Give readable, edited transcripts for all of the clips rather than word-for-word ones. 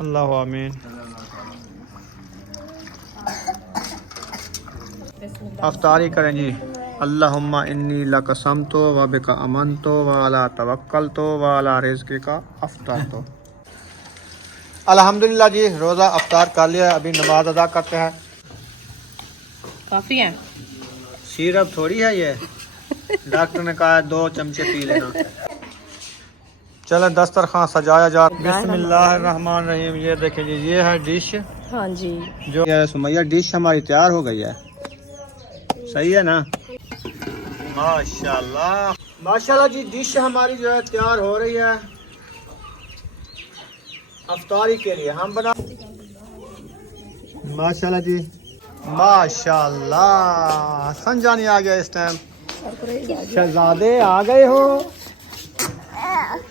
अल्लाह आमीन। अफ्तारी करें जी। अल्लाहुम्मा इन्नी लकसम तो व बिका अमन तो व अला तवक्कल तो व अला रिज़्क़ि का अफ्तार तो। अल्हम्दुलिल्लाह जी, रोज़ा अफ्तार कर लिया। अभी नमाज अदा करते हैं। काफी है, सिरप थोड़ी है ये, डॉक्टर ने कहा है 2 चमचे पी लेना। चले दस्तरखान सजाया जा। बिस्मिल्लाहिर्रहमानिर्रहीम। ये देखें जी, ये है डिश। हाँ जी। जो है सुमैया, डिश हमारी तैयार हो गई है। सही है ना? माशाल्लाह माशाल्लाह जी, डिश हमारी जो है तैयार हो रही है अफ्तारी के लिए। हम बना माशाल्लाह जी, माशाल्लाह। संजानी आ गया इस टाइम। शहजादे आ गए हो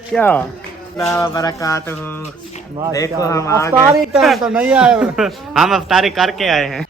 क्या? बरकत हो। देखो हम आ गए। तो नहीं आए। हम अफ्तारी करके आए हैं।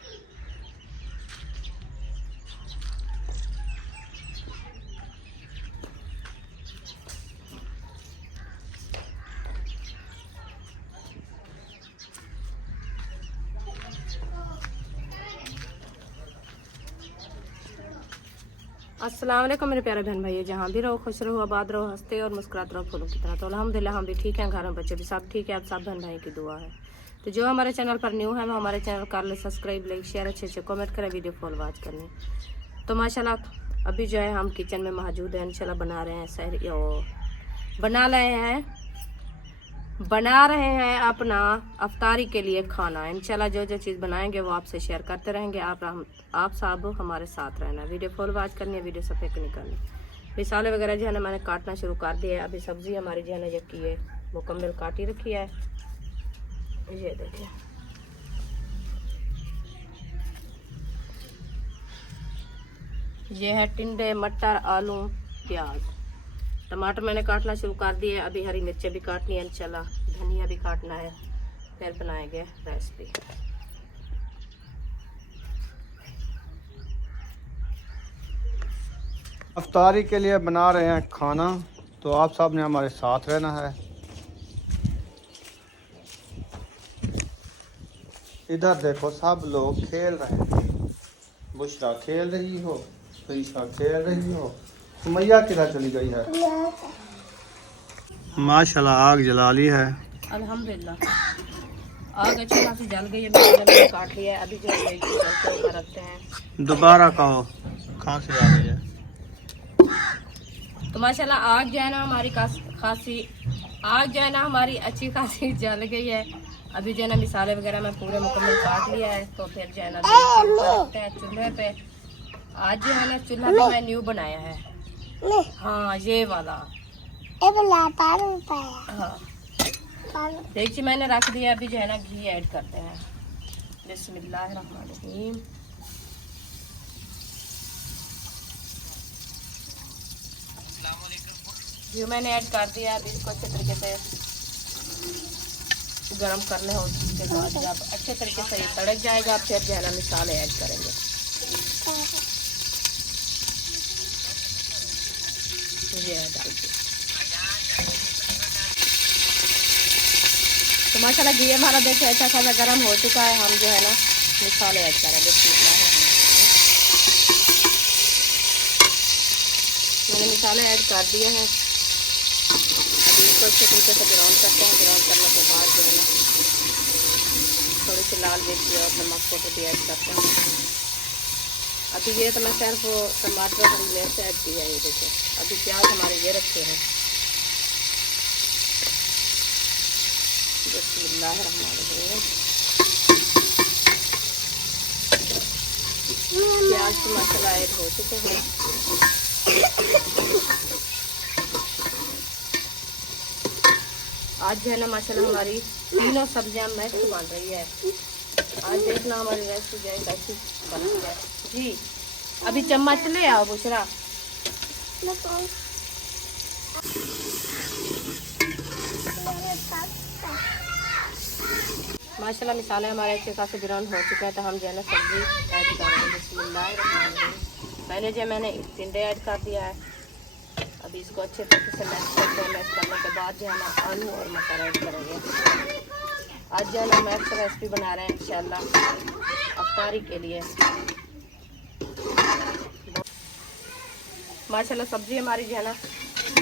अस्सलाम वालेकुम मेरे प्यारे बहन भाई, जहाँ भी रहो खुश रहो, आबाद रहो, हंसते और मुस्कुराते रहो फूलों की तरह। तो अल्हम्दुलिल्लाह हम भी ठीक हैं, घर में बच्चे भी सब ठीक है। आप सब बहन भाई की दुआ है। तो जो हमारे चैनल पर न्यू है वो हमारे चैनल कर ले सब्सक्राइब, लाइक शेयर, अच्छे अच्छे कमेंट करें, वीडियो फॉलो वॉच करनी। तो माशाल्लाह अभी जो है हम किचन में मौजूद हैं। इंशाल्लाह बना रहे हैं बना रहे हैं अपना अफ्तारी के लिए खाना। इंशाल्लाह जो जो चीज़ बनाएंगे वो आपसे शेयर करते रहेंगे। आप सब हमारे साथ रहना, वीडियो फुल वॉच करनी है, वीडियो सफ़ेद नहीं करनी। मिसाले वगैरह जो है ना मैंने काटना शुरू कर दिया है। अभी सब्ज़ी हमारी जो है ना यकी है मुकम्मल काटी रखी है। ये देखिए, ये है टिंडे, मटर, आलू, प्याज, टमाटर मैंने काटना शुरू कर दिए। अभी हरी मिर्चें भी काटनी है इंशाल्लाह, धनिया भी काटना है, फिर बनाएंगे रेसिपी। अफ्तारी के लिए बना रहे हैं खाना, तो आप सब ने हमारे साथ रहना है। इधर देखो, सब लोग खेल रहे हैं। बुशरा खेल रही हो, फरीशा खेल रही हो, सुमैया किधर चली गई है? माशाल्लाह आग जला ली है। अल्हम्दुलिल्लाह आग अच्छी खासी जल गई है। मैंने काट लिया है। अभी जो है रखते हैं। दोबारा कहो, कहाँ से आ गई है? तो माशाल्लाह आग जो है ना हमारी अच्छी खासी जल गई है। अभी जो है ना मिसाले वगैरह मैं पूरे मुकम्मल काट लिया है। तो फिर जो है ना रखते हैं चूल्हे पे। आज जो है ना चूल्हा पे मैं न्यू बनाया है। हाँ ये वाला, हाँ देखिए मैंने रख दिया। अभी जो है ना घी ऐड करते हैं। बिस्मिल्लाहिर्रहमानिर्रहीम। घी मैंने ऐड कर दिया। अभी इसको अच्छे तरीके से गरम करने हो, उसके बाद जब अच्छे तरीके से ये तड़क जाएगा फिर जो है ना मिसाले ऐड करेंगे। ये डाल के तो माशाल्लाह घी हमारा देखिए अच्छा खासा गर्म हो चुका है। हम जो है ना मिसाले ऐड करेंगे। मैंने मिसाले ऐड कर दिए हैं। अभी इसको अच्छे तरीके से ब्राउन करते हैं। ब्राउन करने के बाद जो है ना थोड़ी सी लाल मिर्ची और नमक को भी ऐड करते हैं। अभी ये तो मैं सिर्फ टमाटर और मिर्च ऐड किया है। ये देखिए अभी प्याज हमारे ये रखे हैं। बिस्मिल्लाहिर्रहमानिर्रहीम। प्याज की मसाला ऐड हो चुके हैं। आज जो है ना माशाल्लाह हमारी तीनों सब्जियां मिक्स बन रही है। आज देखना हमारी रेसिपी जो है कैसी बनती है। जी अभी चम्मच ले आओ बुशरा। माशाल्लाह मिसाले हमारे अच्छे खासे ब्राउन हो चुके हैं। तो हम जो है ना सब्जी ऐड करेंगे। बिस्मिल्लाहिर्रहमानिर्रहीम। पहले जो मैंने टिंडे ऐड कर दिया है। अभी इसको अच्छे तरीके से मैश करते हैं। मैश करने के बाद जो है ना आलू और मटर ऐड करेंगे। आज जो है ना मैक्स रेसिपी बना रहे हैं इंशाल्लाह अफ्तारी के लिए। माशाल्लाह सब्जी हमारी जो है ना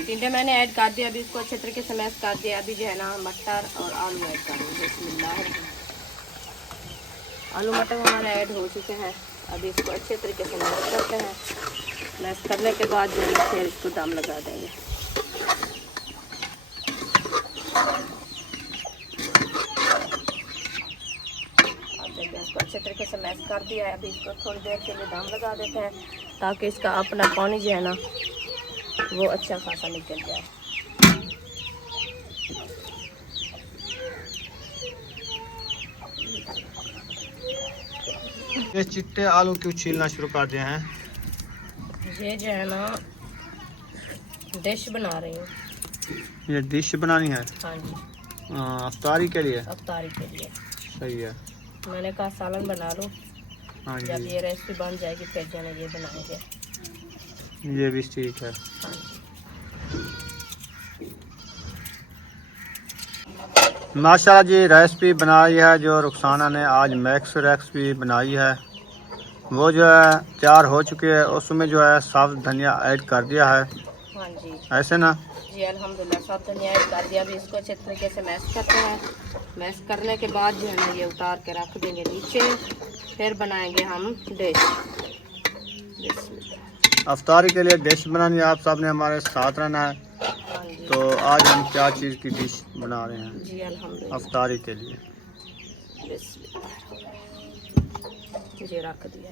टिंडे मैंने ऐड कर दिया, अभी इसको अच्छे तरीके से मैश कर दिया। अभी जो है ना मटर और आलू ऐड कर देंगे। बिस्मिल्लाह, आलू मटर हमारे ऐड हो चुके हैं। अभी इसको अच्छे तरीके से मैश करते हैं। मैश करने के बाद जो है फिर इसको दम लगा देंगे। इसको अच्छे तरीके से मैश कर दिया है। अभी इसको थोड़ी देर के लिए दम लगा देते हैं ताकि इसका अपना पानी जो है ना वो अच्छा खासा निकल जाए। ये चिट्टे आलू क्यों छीलना शुरू कर दिए हैं? ये जो है ना डिश बना रही हूँ। ये डिश बनानी है? हाँ जी, अफ्तारी के लिए। अफ्तारी के लिए सही है। मैंने कहा सालन बना लो। हाँ जब जी, ये रेसिपी बन जाएगी फिर जो है ये बनाएंगे। ये भी ठीक है। हाँ जी। माशाल्लाह जी रेसिपी बनाई है जो रुखसाना ने आज मैक्स रेसिपी बनाई है, वो जो है तैयार हो चुकी है। उसमें जो है साफ धनिया ऐड कर दिया है। हाँ जी ऐसे ना जी, अल्हम्दुलिल्लाह सब धनिया ऐड कर दिया। अभी इसको अच्छे तरीके से मैश करते हैं। मैश करने के बाद जो है ना ये उतार के रख देंगे नीचे, फिर बनाएंगे हम डिश। अफ्तारी के लिए डिश बनानी है, आप सब ने हमारे साथ रहना है। हाँ जी तो आज हम क्या चीज़ की डिश बना रहे हैं जी, अल्हम्दुलिल्लाह अफ्तारी के लिए? ये रख दिया।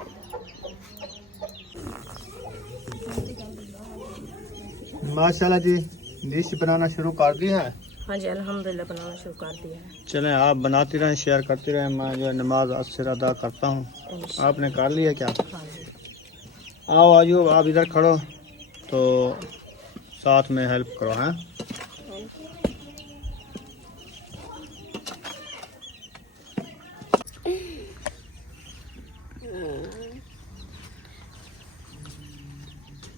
माशाल्लाह जी डिश बनाना शुरू कर दी है। हाँ जी, अल्हम्दुलिल्लाह बनाना शुरू कर दिया है। चलें आप बनाती रहें, शेयर करती रहें। मैं जो है नमाज असर अदा करता हूँ। आपने कर लिया क्या? हाँ जी, आओ आजू, आप इधर खड़ो तो साथ में हेल्प करो। हैं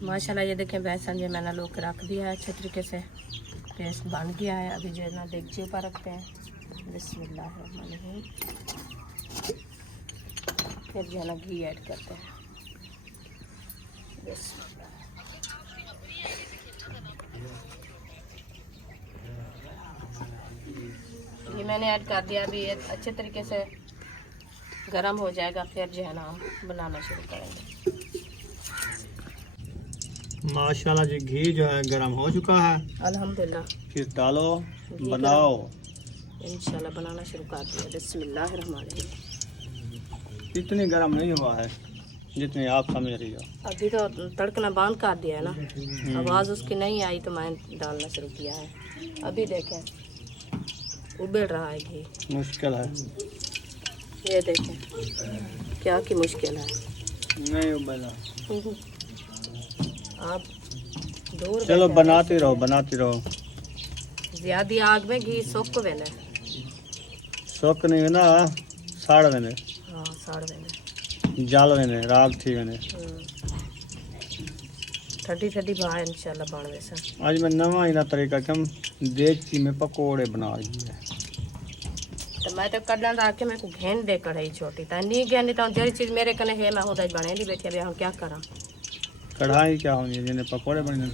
माशाल्लाह ये देखें बेसन जो मैंने लोग रख दिया है अच्छे तरीके से। पेस्ट बन गया है। अभी जो है ना देगची ऊपर रखते हैं। बिस्मिल्लाहिर्रहमानिर्रहीम। फिर जो है ना घी ऐड करते हैं। घी मैंने ऐड कर दिया। अभी ये अच्छे तरीके से गरम हो जाएगा, फिर जो है ना हम बनाना शुरू करेंगे। माशाल्लाह जी घी जो है गरम हो चुका है। अल्हम्दुलिल्लाह, फिर डालो, घी बनाओ। इंशाल्लाह बनाना शुरू कर दिया। बिस्मिल्लाहिर्रहमानिर्रहीम। इतनी गरम नहीं हुआ है जितनी आप समझ रही हो। अभी तो तड़कना बंद कर दिया है ना, आवाज़ उसकी नहीं आई तो मैं डालना शुरू किया है। अभी देखें उबल रहा है घी। मुश्किल है। ये देखें क्या की मुश्किल है। नहीं उबला। आप दूर चलो बैठे बनाती रहो, बनाती रहो। हैं। ज्यादा आग में घी सोख वेले। सोक नहीं ना, साड़ वेने, हाँ साड़ वेले। जल वेने, राग थी वेने। ठंडी ठंडी भाई इंशाल्लाह बन वैसा। आज मैं नवा ही ना तरीका कि हम देगची में पकोड़े बना रही है। तो मैं तो कड़ना रख के मेरे को घेन दे कढ़ाई छोटी तो नहीं घेनी तो जरी चीज मेरे कने है मैं खुद बने नहीं बैठी। अभी हम क्या करा? कढ़ाई क्या होनी है जिन्हें पकोड़े बनने?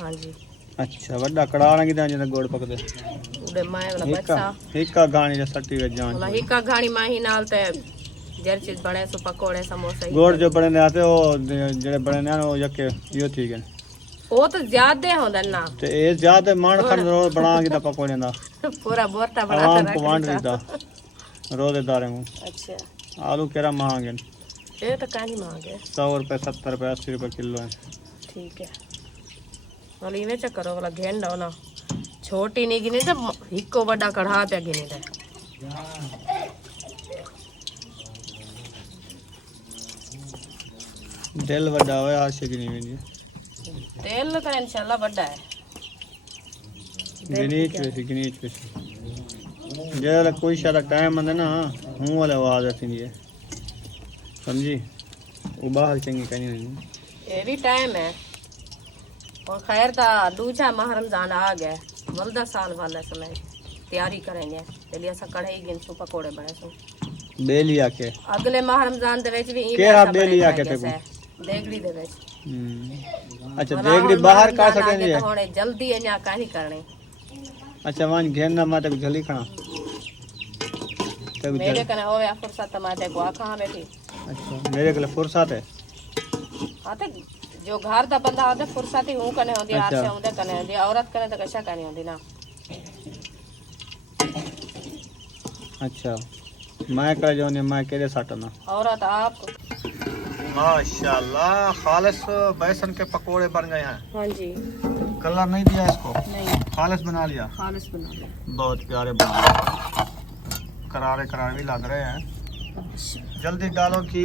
हाँ जी, अच्छा वड्डा कढ़ा ना किदा जिन्हें गोड़ पकदे। उड़े माए वाला हिक्का बच्चा हिक्का गाणी जा सट्टी वे जान वाला हिक्का घाणी माही नाल ते जरी चीज बने सो पकोड़े समोसा ही गोड़ जो बने ने आते वो जेड़े बने ने वो यके यो ठीक है। वो तो ज्यादा होंदा ना ते ए ज्यादा मान खन रो बना के दा पकोड़े दा पूरा बोरता बना आवाम के को वांड रख दीदा रोदेदारे मु। अच्छा, आलू केरा महंगे ये तो कहीं मांगे 100 रुपए 70 रुपए 80 रुपए किलो है। ठीक है वाली में चेक करो वाला घेन दो ना छोटी नहीं गिनी तो हिक्को बड़ा कढ़ा पे गिनी दे। दिल वड्डा होया आशिक नहीं वेंदी। तेल तो इंशाल्लाह बड़ा है। गिनीच वैसी जेड़ा कोई शाला टाइम आंदा ना हूं वाले आवाज आती है समझी उबाल चंगी कहीं नहीं। ये भी टाइम है और खैर था दूजा माह रमजान आ गया वल्दा साल वाला समय तैयारी करेंगे चलिए असा कढ़ाई गिनसू पकोड़े बने सो बेलिया के अगले माह रमजान दे विच भी केड़ा बेलिया के ते देगड़ी दे विच अच्छा देगड़ी बाहर का सकेंगे तो होने जल्दी है कानी करने अच्छा वन घेरना माते को जल्दी खाना मेरे कने होवे फुर्सत माते को आखा हमें थी अच्छा मेरे के लिए फुर्सत है हां तो जो घर दा बंदा होते फुर्सत ही हूं कने होंदी आर से होंदे कने होंदी औरत कने तो कशा कानी होंदी ना अच्छा मैं कर जो ने मैं केरे साटना औरत आप माशाल्लाह खालिस बेसन के पकोड़े बन गए हैं। हां जी कलर नहीं दिया इसको नहीं खालिस बना लिया बहुत प्यारे बना करारे करारे भी लग रहे हैं। जल्दी डालो कि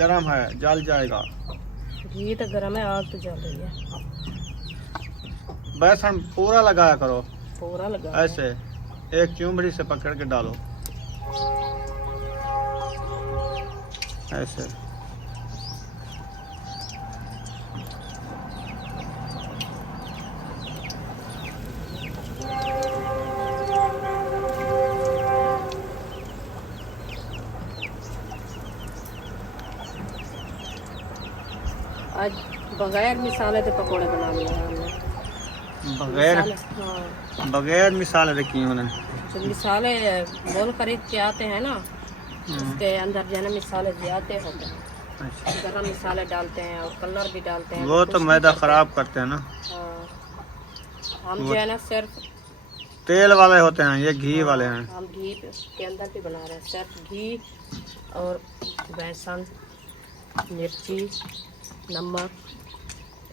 गरम है जल जाएगा घी तो गरम है आग तो जल रही है बेसन पूरा लगाया करो पूरा लगा ऐसे एक चुमड़ी से पकड़ के डालो ऐसे आज बगैर मिसाले के पकोड़े बना लिए हैं हमने बगैर मिसाले रखी उन्होंने जो मिसाले मोल खरीद के आते हैं ना उसके अंदर जो है ना मिसाले ज्यादा होते हैं अच्छा गरम मिसाले डालते हैं और कलर भी डालते हैं वो तो मैदा खराब करते हैं ना हाँ। हम जो है ना सिर्फ तेल वाले होते हैं ये घी वाले हैं हम घी के अंदर भी बना रहे हैं सिर्फ घी और बेसन मिर्ची नमक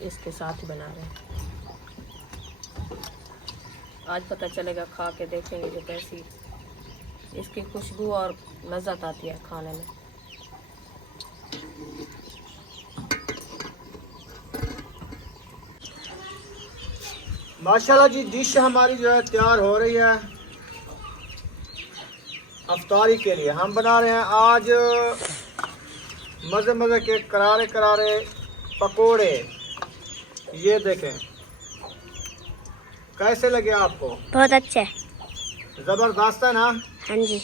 इसके साथ ही बना रहे हैं आज पता चलेगा खा के देखेंगे जो कैसी इसकी खुशबू और लज्जत आती है खाने में माशाल्लाह जी डिश हमारी जो है तैयार हो रही है अफ्तारी के लिए। हम बना रहे हैं आज मज़े मज़े के करारे करारे पकोड़े। ये देखें कैसे लगे आपको? बहुत अच्छे ज़बरदस्त है ना? हाँ जी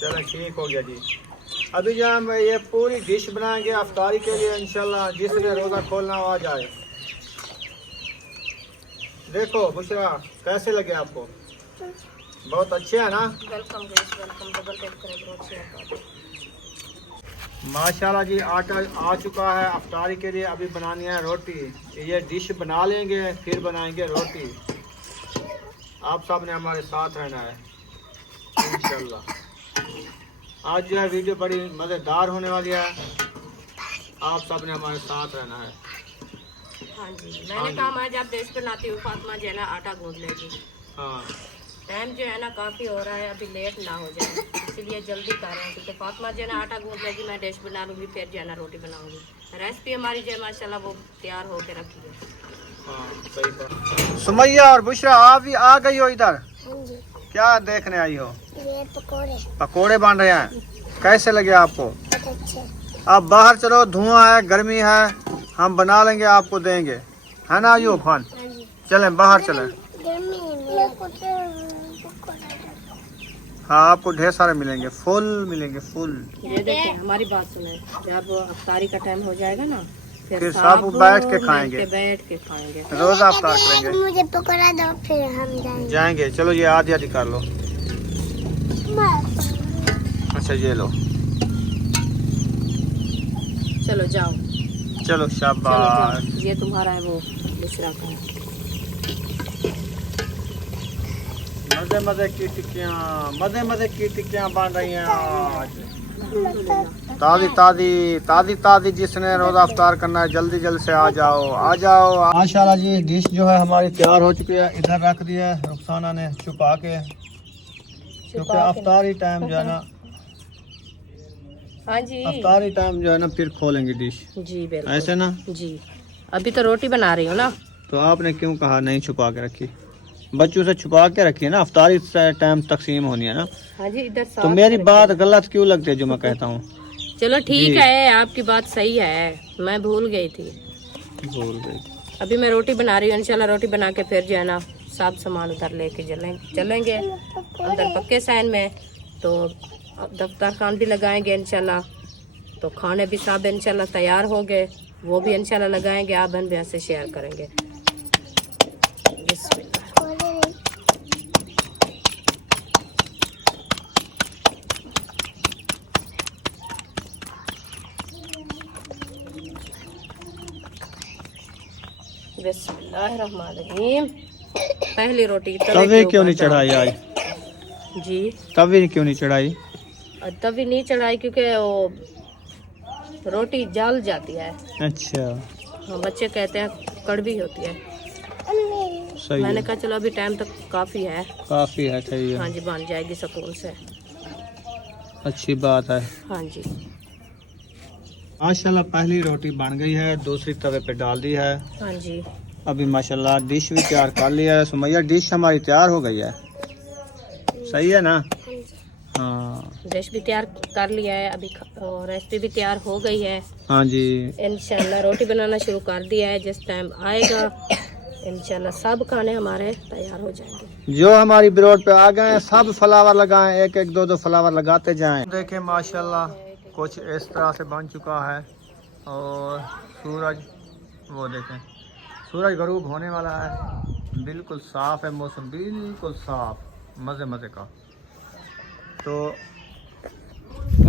चलो ठीक हो गया जी। अभी जो हम ये पूरी डिश बनाएंगे अफ्तारी के लिए इंशाल्लाह जिसने रोज़ा खोलना हो आ जाए। देखो बुशरा कैसे लगे आपको? बहुत अच्छे है ना? वेलकम डबल टेप करें बहुत अच्छी बात है। माशाल्लाह जी आटा आ चुका है अफ्तारी के लिए। अभी बनानी है रोटी। ये डिश बना लेंगे फिर बनाएंगे रोटी। आप सब ने हमारे साथ रहना है इंशाल्लाह। आज जो है वीडियो बड़ी मज़ेदार होने वाली है। आप सब ने हमारे साथ रहना है। हाँ जी मैंने कहा मैं जब डिश बनाती हूँ फातिमा जो है ना आटा गूंद लेगी। हाँ टाइम जो है ना काफ़ी हो रहा है अभी लेट ना हो जाए इसलिए जल्दी कर रहे हैं क्योंकि फातिमा जो है ना आटा गूंद लेगी मैं डिश बना लूँगी फिर जो है ना रोटी बनाऊँगी। रेसिपी हमारी जो है माशाल्लाह वो तैयार होके रखी है। हाँ सही बात। सुमैया और बुशरा आप भी आ गई हो इधर? हाँ जी क्या देखने आई हो? ये पकोड़े पकोड़े बन रहे हैं। कैसे लगे आपको? बहुत अच्छे आप बाहर चलो धुआं है गर्मी है हम बना लेंगे आपको देंगे है ना अयूब खान? हाँ जी चलें बाहर चलें। गर्मी में हाँ आपको ढेर सारे मिलेंगे फुल मिलेंगे फुल। ये देखिए हमारी बात सुने जब अफ्तारी का टाइम हो जाएगा ना फिर सब बैठ के खाएंगे रोज़ा अफ्तार करेंगे। मुझे पकोड़ा दो फिर हम जाएंगे। चलो ये आधी आधी कर लो। अच्छा ये लो चलो जाओ चलो शाबाश। ये तुम्हारा है वो दूसरा का मजे मजे की टिक्कियाँ बन रही हैं आज ताज़ी ताज़ी ताज़ी ताज़ी। जिसने रोज़ा अफ्तार करना है जल्दी जल्दी से आ जाओ आ जाओ। माशाल्लाह जी डिश जो है हमारी तैयार हो चुकी है। इधर रख दी है रुखसाना ने छुपा के क्योंकि अफ्तारी टाइम जो है ना हाँ जी अफ्तारी टाइम जो है ना फिर खोलेंगे डिश जी बिल्कुल ऐसे ना जी। अभी तो रोटी बना रही हूँ ना तो आपने क्यों कहा नहीं छुपा के रखी? बच्चों से छुपा के रखी है ना अफ्तारी टाइम तकसीम होनी है ना। हाँ जी इधर तो मेरी बात गलत क्यों लगती है जो मैं कहता हूँ? चलो ठीक है आपकी बात सही है मैं भूल गई थी। भूल गई। अभी मैं रोटी बना रही हूँ इंशाल्लाह रोटी बना के फिर जो है ना सब सामान उधर लेके चलेंगे अंदर पक्के सैन में। तो दफ्तर खान भी लगाएंगे इंशाल्लाह। तो खाने भी सब इंशाल्लाह तैयार हो गए, वो भी इंशाल्लाह लगाएंगे। आप बहन भैया से शेयर करेंगे। बिस्मिल्लाह। बिस्मिल्लाहिर्रहमानिर्रहीम। पहली रोटी तवे क्यों नहीं चढ़ाई आज? जी तवे क्यों नहीं चढ़ाई? तभी नहीं चढ़ाई क्योंकि वो रोटी जल जाती है। अच्छा, हाँ, बच्चे कहते हैं कड़वी होती है। सही मैंने है। कहा चलो अभी टाइम तक काफ़ी है। काफी है, सही हाँ है, जी, बन जाएगी सुकून से। अच्छी बात है। हाँ जी, माशाल्लाह पहली रोटी बन गई है, दूसरी तवे पे डाल दी है। हाँ जी, अभी माशाल्लाह डिश भी तैयार कर लिया है। सुमैया डिश हमारी तैयार हो गई है, सही है ना? हाँ डिश भी तैयार कर लिया है अभी और रेसिपी भी तैयार हो गई है। हाँ जी, इंशाल्लाह रोटी बनाना शुरू कर दिया है। जिस टाइम आएगा इंशाल्लाह सब खाने हमारे तैयार हो जाएंगे। जो हमारी ब्रोड पे आ गए हैं सब फ्लावर लगाएं, एक एक दो दो फ्लावर लगाते जाएं। देखें माशाल्लाह कुछ इस तरह से बन चुका है। और सूरज, वो देखें सूरज गरूब होने वाला है। बिल्कुल साफ़ है मौसम, बिल्कुल साफ़, मज़े मज़े का। तो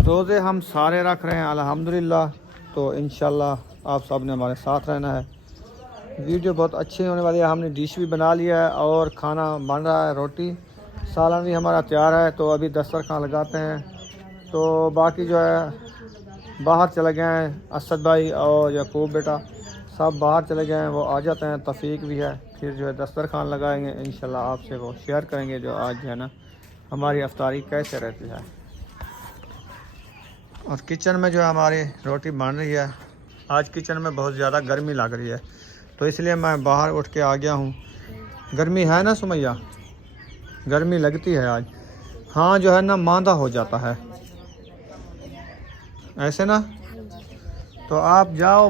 रोज़े हम सारे रख रहे हैं अल्हम्दुलिल्लाह। तो इंशाल्लाह आप सब ने हमारे साथ रहना है। वीडियो बहुत अच्छी होने वाली है। हमने डिश भी बना लिया है और खाना बन रहा है, रोटी सालन भी हमारा तैयार है। तो अभी दस्तरखान लगाते हैं। तो बाकी जो है बाहर चले गए हैं, असद भाई और यकूब बेटा सब बाहर चले गए हैं, वो आ जाते हैं। तफीक भी है, फिर जो है दस्तरखान लगाएंगे इंशाल्लाह। आपसे वो शेयर करेंगे जो आज है ना हमारी अफ्तारी कैसे रहती है। और किचन में जो है हमारी रोटी बन रही है। आज किचन में बहुत ज़्यादा गर्मी लग रही है, तो इसलिए मैं बाहर उठ के आ गया हूँ। गर्मी है ना सुमैया? गर्मी लगती है आज। हाँ जो है ना मांदा हो जाता है ऐसे ना। तो आप जाओ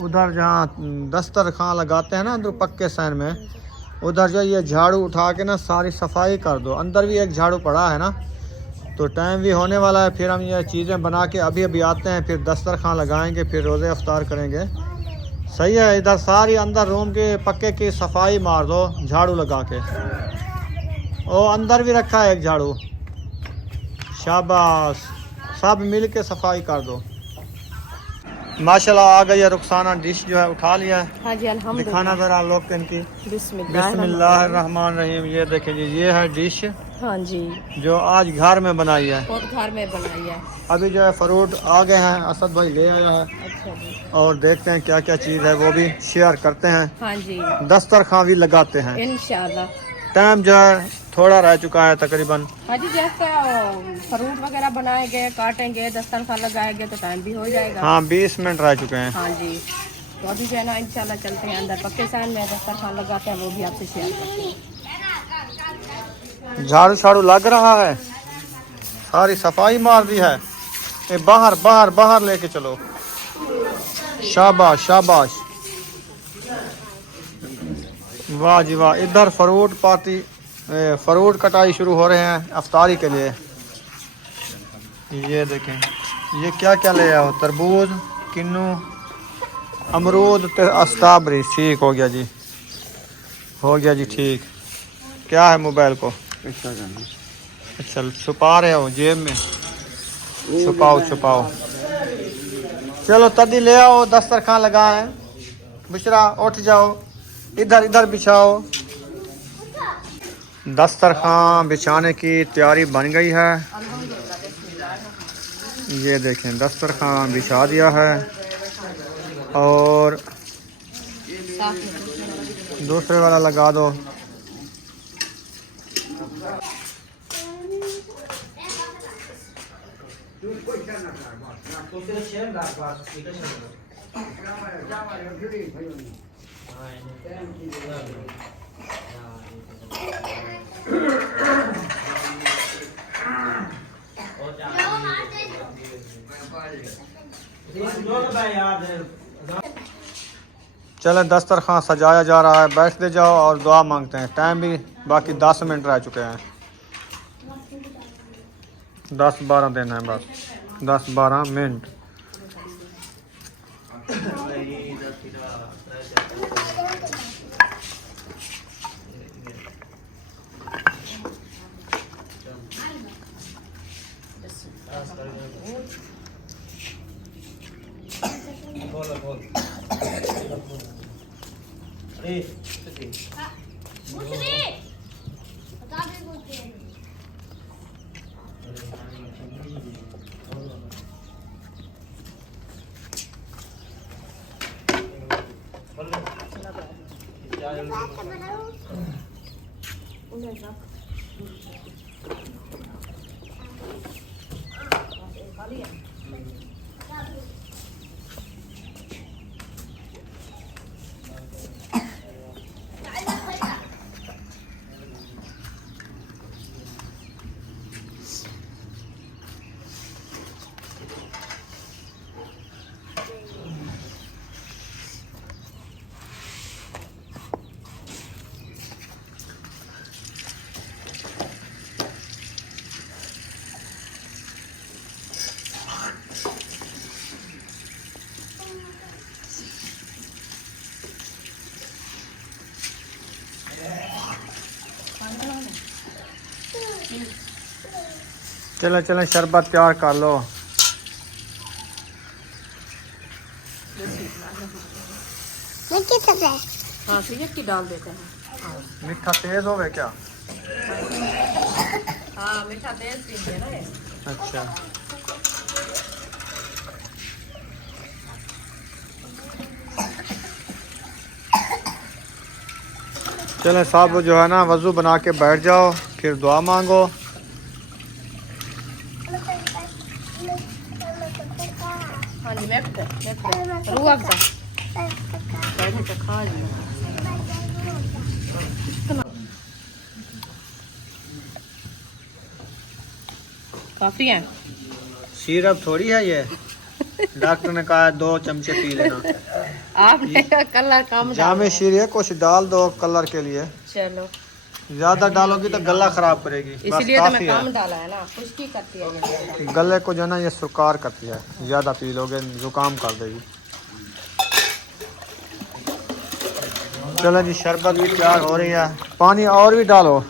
उधर जहाँ दस्तरखान लगाते हैं ना अंदर पक्के सैन में, उधर जो ये झाड़ू उठा के ना सारी सफाई कर दो। अंदर भी एक झाड़ू पड़ा है ना। तो टाइम भी होने वाला है, फिर हम ये चीज़ें बना के अभी अभी आते हैं, फिर दस्तरखान लगाएंगे, फिर रोज़े अफ्तार करेंगे। सही है। इधर सारी अंदर रूम के पक्के की सफाई मार दो झाड़ू लगा के। ओ अंदर भी रखा है एक झाड़ू, शाबाश। सब मिल के सफाई कर दो। माशाल्लाह आ गई है रुखसाना, डिश जो है उठा लिया है। हाँ जी, अल्हम्दुलिल्लाह। दिखाना ज़रा लोग इनकी। बिस्मिल्लाहिर्रहमानिर्रहीम। ये देखें जी, ये है डिश हाँ जी, जो आज घर में बनाई है। और घर में बनाई है। अभी जो है फ्रूट आ गए हैं, असद भाई ले आया है। अच्छा जी, और देखते हैं क्या क्या चीज़ है, वो भी शेयर करते हैं। हाँ जी, दस्तरखान भी लगाते हैं। इंशाल्लाह। टाइम जो है थोड़ा रह चुका है तकरीबन। हाँ जी, जैसे फ्रूट वगैरह बनाएंगे, काटेंगे, दस्तरखान लगाएंगे तो टाइम भी हो जाएगा। हाँ 20 मिनट रह चुके हैं। हाँ जी, तो अभी जो है ना इंशाल्लाह चलते हैं अंदर पक्के सैन में, दस्तरखान लगाते हैं, वो भी आपसे शेयर करते हैं। झाड़ू झाड़ू लग रहा है, सारी सफाई मार दी है। ये बाहर बाहर बाहर लेके चलो। शाबाश शाबाश, वाह जी वाह। इधर फ्रूट पार्टी, फ्रूट कटाई शुरू हो रहे हैं अफ्तारी के लिए। ये देखें ये क्या क्या ले आओ, तरबूज, किन्नू, अमरूद, स्ट्रॉबेरी। ठीक हो गया जी, हो गया जी ठीक। क्या है मोबाइल को? अच्छा छुपा रहे हो जेब में? छुपाओ छुपाओ। चलो तदी ले आओ, दस्तरखान लगाए। बुशरा उठ जाओ, इधर इधर बिछाओ। दस्तरखान बिछाने की तैयारी बन गई है। ये देखें दस्तरखान बिछा दिया है। और दूसरे वाला लगा दो। चले दस्तरखान सजाया जा रहा है, बैठते जाओ और दुआ मांगते हैं। टाइम भी बाकी 10 मिनट रह चुके हैं, 10-12 दिन है बस, 10-12 मिनट। चलो चलो शरबत तैयार कर लो। हाँ की डाल देते हैं। मीठा तेज होवे क्या? हाँ मीठा तेज पीते ना ये। अच्छा चले साहब जो है ना वज़ू बना के बैठ जाओ, फिर दुआ मांगो। हाँ जी मैं रूह अफ़ज़ा खा लिया। काफी है सिरप थोड़ी है ये, डॉक्टर ने कहा 2 चमचे पी लेना। आपने कलर कम जामे शीर है, कुछ डाल दो कलर के लिए। चलो ज्यादा डालोगी तो गला खराब करेगी, इसलिए तो मैं कम डाला है ना, खुश्की करती है ये। गले को जो ना ये सुकार करती है, ज्यादा पी लोगे जुकाम कर देगी। चलो जी शरबत भी तैयार हो रही है, पानी और भी डालो,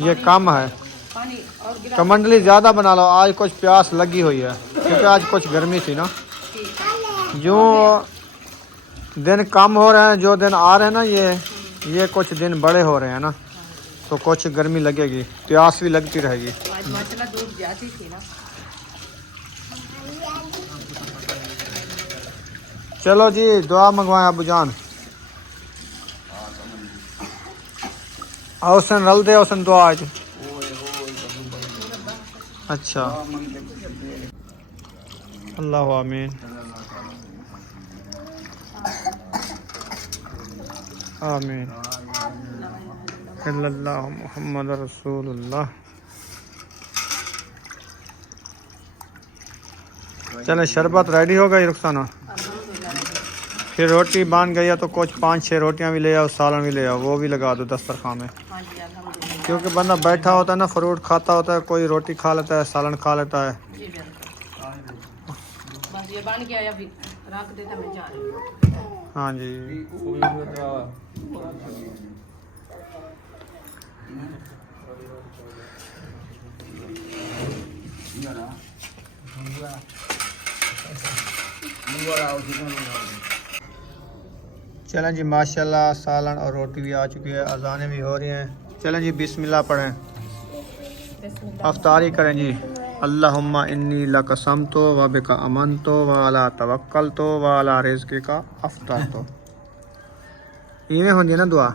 ये कम है। पानी और गिरा कमंडली ज्यादा बना लो, आज कुछ प्यास लगी हुई है क्योंकि आज कुछ गर्मी थी ना। जो दिन कम हो रहे हैं, जो दिन आ रहे हैं ना, ये कुछ दिन बड़े हो रहे हैं ना, तो कुछ गर्मी लगेगी, प्यास भी लगती रहेगी। आज माशाल्लाह दूध जाती थी ना। चलो जी दुआ मंगवाएं अबू जान। औसन रल दे औसन दुआ आज। अच्छा अल्लाह आमीन आमीन सल्लल्लाहु मुहम्मद रसूलुल्लाह। चले शरबत रेडी हो गई रुखसाना, फिर रोटी बन गई है तो कुछ 5-6 रोटियां भी ले आओ, सालन भी ले आओ, वो भी लगा दो दस्तरखान में। क्योंकि बंदा बैठा होता है ना, फ्रूट खाता होता है, कोई रोटी खा लेता है, सालन खा लेता है। बस ये बन गया, अभी रख देता, मैं जा रही हूँ। हाँ जी चलें जी माशाल्लाह सालन और रोटी भी आ चुकी है, अजानें भी हो रही हैं। चलें जी बिस्मिल्लाह पढ़ें, अफ्तारी करें जी। अल्लाहुम्मा इन्नी लकसमतो व बिका अमनतो व अला तवक्कलतो व अला रिज़्क़िका अफ्तरतो। इवें होंदी ना दुआ।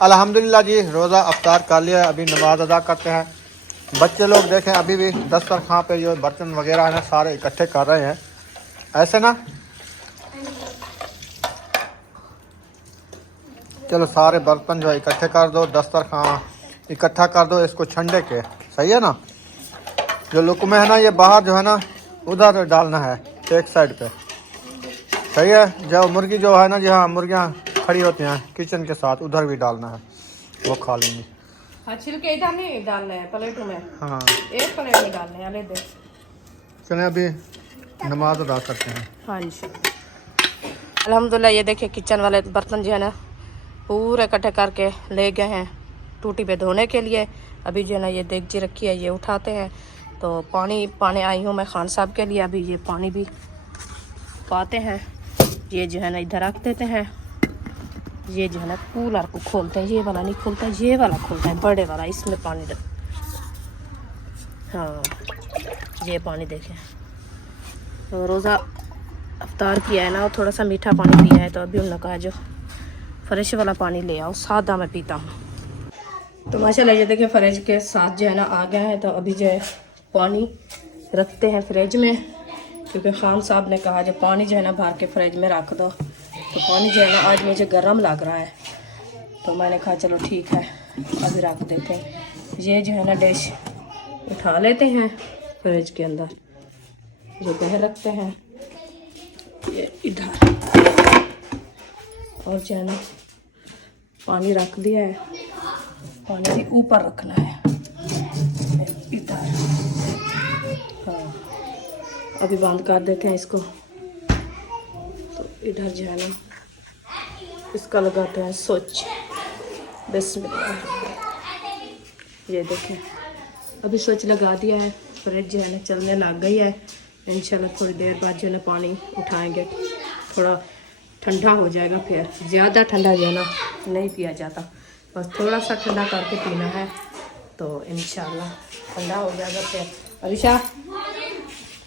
अल्हम्दुलिल्लाह जी रोज़ा अफ्तार कर लिया, अभी नमाज अदा करते हैं। बच्चे लोग देखें अभी भी दस्तरखान पे जो बर्तन वगैरह है ना सारे इकट्ठे कर रहे हैं, ऐसे ना। चलो सारे बर्तन जो है इकट्ठे कर दो, दस्तरखान इकट्ठा कर दो, इसको ठंडे के, सही है ना। जो लुकमे है ना ये बाहर जो है ना उधर डालना है एक साइड पे। सही है। जो मुर्गी जो है ना, जहाँ मुर्गियाँ खड़ी होती हैं किचन के साथ, उधर भी डालना है, वो खा लेंगी। हाँ, छिलके इधर नहीं डालने हैं प्लेटों में। हाँ, एक प्लेट में डालने हैं। ले दे। चले अभी नमाज अदा करते हैं। हाँ जी। अल्हम्दुलिल्लाह ये देखिए किचन वाले बर्तन जो है ना पूरे इकट्ठे करके ले गए हैं टूटी पे धोने के लिए। अभी जो है ना ये देगची रखी है, ये उठाते हैं। तो पानी पाने आई हूँ मैं खान साहब के लिए। अभी ये पानी भी पाते हैं। ये जो है ना इधर रख देते हैं। ये जो है ना कूलर को खोलते हैं। ये वाला नहीं खोलता, ये वाला खोलता है, बड़े वाला। इसमें पानी डाल। हाँ, ये पानी देखें। तो रोज़ा अफ्तार किया है ना, और थोड़ा सा मीठा पानी पिया है, तो अभी उन्होंने कहा जो फ्रेश वाला पानी ले आओ, सादा मैं पीता हूँ। तो माशाल्लाह ये देखिए फ्रिज के साथ जो है ना आ गया है। तो अभी जो है पानी रखते हैं फ्रिज में, क्योंकि खान साहब ने कहा जो पानी जो है ना भर के फ्रिज में रख दो। तो पानी जो है ना आज मुझे गर्म लग रहा है, तो मैंने कहा चलो ठीक है अभी रख देते हैं। ये जो है ना डिश उठा लेते हैं फ्रिज के अंदर, जो बाहर रखते हैं ये इधर, और जो है ना पानी रख दिया है। पानी के ऊपर रखना है इधर। हाँ, अभी बंद कर देते हैं इसको। तो इधर जो है ना इसका लगाते हैं स्विच। बिस्मिल्लाह। ये देखें अभी स्विच लगा दिया है। फ्रिज जो है ना चलने लग गई है। इंशाल्लाह थोड़ी देर बाद जो है ना पानी उठाएंगे, थोड़ा ठंडा हो जाएगा। फिर ज़्यादा ठंडा जो है ना नहीं पिया जाता, बस थोड़ा सा ठंडा करके पीना है, तो इंशाल्लाह ठंडा हो जाएगा। फिर अरिशा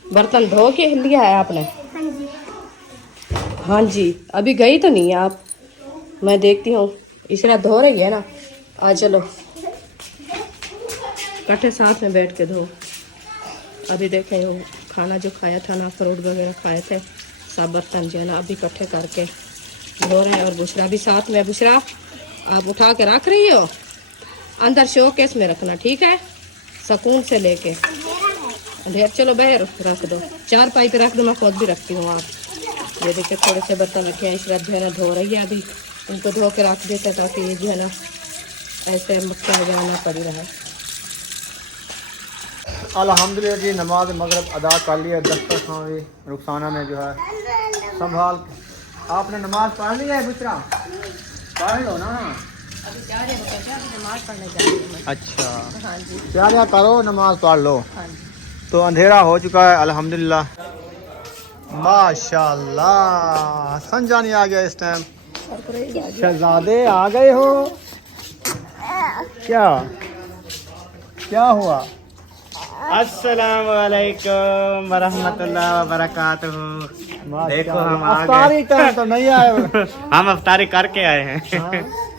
बर्तन धो के लिया है आपने? हाँ जी। अभी गई तो नहीं है आप? मैं देखती हूँ इसरा धो रही है ना। आ चलो इकट्ठे साथ में बैठ के धो। अभी देखें वो खाना जो खाया था ना, फ्रूट वगैरह खाए थे, सब बर्तन जो है ना अभी इकट्ठे करके धो रहे हैं। और बुशरा भी साथ में। बुशरा आप उठा के रख रही हो, अंदर शोकेस में रखना, ठीक है, सुकून से लेके। ढेर चलो बाहर रख दो, 4 पाइप रख दो, मैं खुद भी रखती हूँ। आप ये देखिए थोड़े से बर्तन रखे हैं, इशरत जो है ना धो रही है। अभी उनको धो के रख देते हैं ताकि ये जो है ना ऐसे मक्खियाँ वगैरह ना पड़ी रहे। अल्हम्दुलिल्लाह जी, नमाज मगरिब अदा कर लिया। दस्तरखान भी रुखसाना ने जो है संभाल। आपने नमाज पढ़ ली है बुशरा? पढ़ लो ना। अभी जा रहे हो क्या? अभी नमाज पढ़ने जा रही हूँ। अच्छा, हाँ जी। क्या करो, नमाज पढ़ लो। हाँ जी। तो अंधेरा हो चुका है अल्हम्दुलिल्लाह। माशाल्लाह संजानी आ गया इस टाइम। शहजादे आ गए हो? क्या क्या हुआ? अस्सलाम वालेकुम वरहमतुल्लाह वबरकातुहू। देखो हम आ अफ्तारी टाइम तो नहीं आए। हम अफ्तारी करके आए हैं।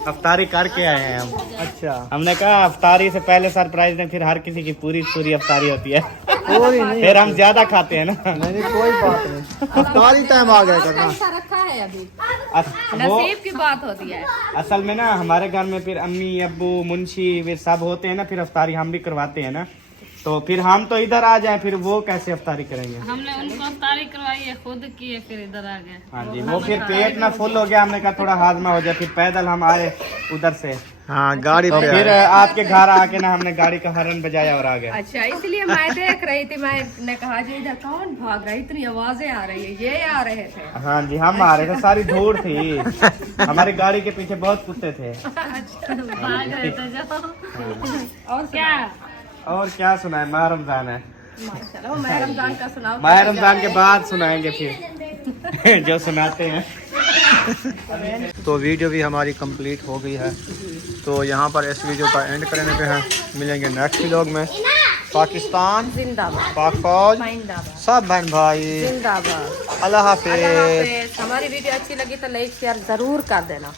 अफ्तारी करके आए हैं हम। अच्छा, हमने कहा अफ्तारी से पहले सरप्राइज दें, फिर हर किसी की पूरी अफ्तारी होती है, कोई नहीं, फिर हम ज्यादा खाते हैं ना। नहीं कोई बात नहीं, अफ्तारी टाइम आ गया करना। ऐसा रखा है अभी, वो नसीब की बात होती है। असल में ना हमारे घर में फिर अम्मी अब्बू मुंशी वे सब होते हैं ना, फिर अफ्तारी हम भी करवाते हैं ना। तो फिर हम तो इधर आ जाए, फिर वो कैसे अफ्तारी करेंगे? हमने उनको अफ्तारी करवाई है, खुद किए, फिर इधर आ गए। हाँ जी, वो फिर पेट ना फुल हो गया, हमने कहा थोड़ा हाजमा हो जाए, फिर पैदल हम आए उधर से। हाँ, गाड़ी तो पे फिर आपके घर आके ना हमने गाड़ी का हॉर्न बजाया और आ गए। अच्छा, इसलिए मैं देख रही थी, मैंने कहा जी इधर कौन भाग रहा है, इतनी आवाजें आ रही है। ये आ रहे थे। हाँ जी, हम आ रहे थे, सारी धूड़ थी, हमारी गाड़ी के पीछे बहुत कुत्ते थे। भाग रहे थे जो। और क्या? और क्या सुनाए, माह रमजान है। चलो मैं रमजान का सुनाओ। माह रमजान के बाद सुनाएंगे फिर जो सुनाते हैं। तो वीडियो भी हमारी कंप्लीट हो गई है। तो यहाँ पर इस वीडियो का एंड करने पे हैं। मिलेंगे नेक्स्ट व्लॉग में। पाकिस्तान जिंदाबाद, पाक फौज जिंदाबाद, सब बहन भाई जिंदाबाद। अल्लाह हाफिज। अल्लाह हाफिज। हमारी वीडियो अच्छी लगी तो लाइक शेयर जरूर कर देना।